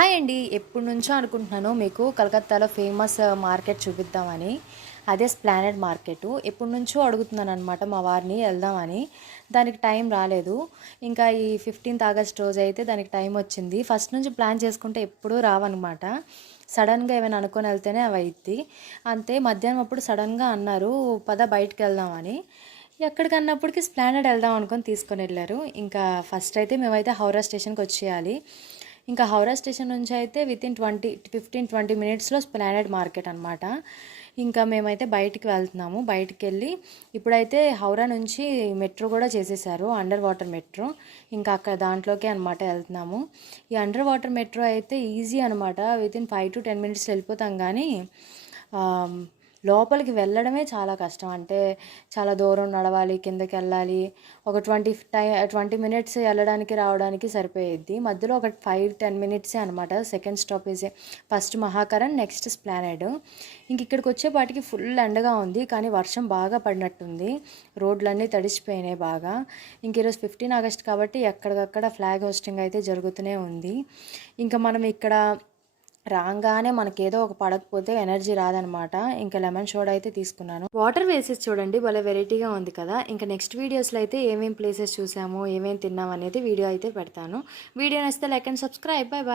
Hi అండి. ఎప్పటి నుంచో అనుకుంటున్నాను మీకు కలకత్తాలో ఫేమస్ మార్కెట్ చూపిద్దామని. అదే ఎస్ప్లానెడ్ మార్కెట్. ఎప్పటి నుంచో అడుగుతున్నాను అనమాట మా వారిని వెళ్దామని. దానికి టైం రాలేదు. ఇంకా ఈ 15th ఆగస్ట్ రోజు అయితే దానికి టైం వచ్చింది. ఫస్ట్ నుంచి ప్లాన్ చేసుకుంటే ఎప్పుడూ రావన్నమాట. సడన్గా ఏమైనా అనుకొని వెళ్తేనే అవి అయిద్ది. అంతే మధ్యాహ్నం అప్పుడు సడన్గా అన్నారు పద బయటికి వెళ్దామని. ఎక్కడికన్నప్పటికి ఎస్ప్లానెడ్ వెళ్దాం అనుకొని తీసుకొని వెళ్ళారు. ఇంకా ఫస్ట్ అయితే మేమైతే హౌరా స్టేషన్కి వచ్చేయాలి. ఇంకా హౌరా స్టేషన్ నుంచి అయితే వితిన్ 15-20 మినిట్స్లో ఎస్ప్లానెడ్ మార్కెట్ అనమాట. ఇంకా మేమైతే బయటికి వెళ్తున్నాము. బయటికి వెళ్ళి ఇప్పుడైతే హౌరా నుంచి మెట్రో కూడా చేసేసారు, అండర్ వాటర్ మెట్రో. ఇంకా అక్కడ దాంట్లోకి అనమాట వెళ్తున్నాము. ఈ అండర్ వాటర్ మెట్రో అయితే ఈజీ అనమాట. వితిన్ 5-10 మినిట్స్ వెళ్ళిపోతాం. కానీ లోపలికి వెళ్ళడమే చాలా కష్టం. అంటే చాలా దూరం నడవాలి, కిందకి వెళ్ళాలి. ఒక 20 మినిట్స్ వెళ్ళడానికి రావడానికి సరిపోయేది. మధ్యలో ఒక 5-10 మినిట్సే అనమాట సెకండ్ స్టాపేజే. First Mahakaran, next Esplanade. ఇంక ఇక్కడికి వచ్చేపాటికి ఫుల్ ఎండగా ఉంది, కానీ వర్షం బాగా పడినట్టుంది. రోడ్లన్నీ తడిసిపోయినాయి బాగా. ఇంక ఈరోజు 15 ఆగస్ట్ కాబట్టి ఎక్కడికక్కడ ఫ్లాగ్ హోస్టింగ్ అయితే జరుగుతూనే ఉంది. ఇంకా మనం ఇక్కడ రాగానే మనకేదో ఒక పడకపోతే ఎనర్జీ రాదనమాట. ఇంకా లెమన్ సోడా అయితే తీసుకున్నాను. వాటర్ వేసేసి చూడండి, భలే వెరైటీగా ఉంది కదా. ఇంకా నెక్స్ట్ వీడియోస్లో అయితే ఏమేమి ప్లేసెస్ చూసాము, ఏమేమి తిన్నాము అనేది వీడియో అయితే పెడతాను. వీడియో నచ్చితే like and subscribe. Bye bye.